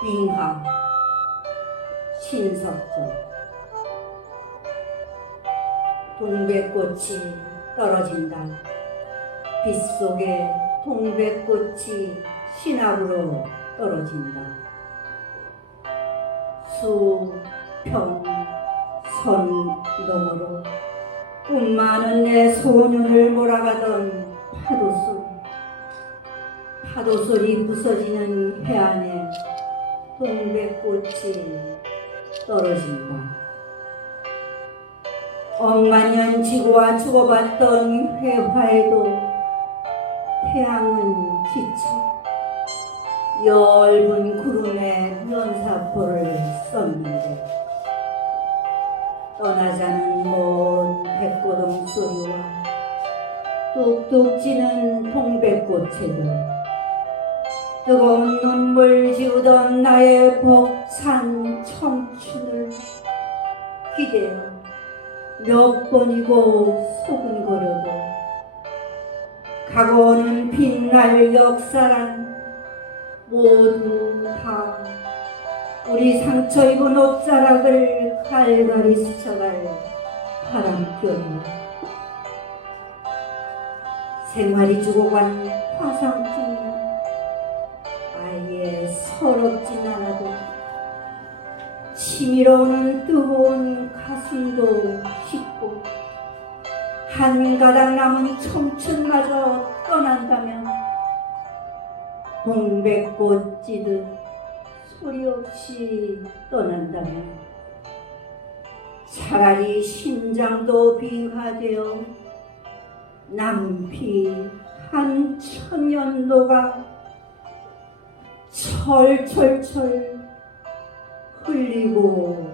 빙하 신석조 동백꽃이 떨어진다. 빗속에 동백꽃이 신압으로 떨어진다. 수, 평, 선 너머로 꿈 많은 내 소년을 몰아가던 파도소리 파도소리 부서지는 해안에 동백꽃이 떨어진다. 억만년 지구와 주고받던 회화에도 태양은 지쳐 엷은 구름에 면사포를 썼는데 떠나자는 먼 백고동 소리와 뚝뚝 지는 동백꽃에도 뜨거운 눈물 지우던 나의 벅찬 청춘을 기대어 몇 번이고 소근거려도 가고 오는 빛날 역사란 모두 다 우리 상처 입은 옷자락을 갈갈이 스쳐갈 바람결이야 생활이 주고 간 화상증이야 아예 서럽진 않아도 치밀어오는 뜨거운 가슴도 식고 한 가닥 남은 청춘마저 떠난다면 동백꽃 지듯 소리 없이 떠난다면 차라리 심장도 비화되어 남피 한 천년 녹아 철철철 흘리고.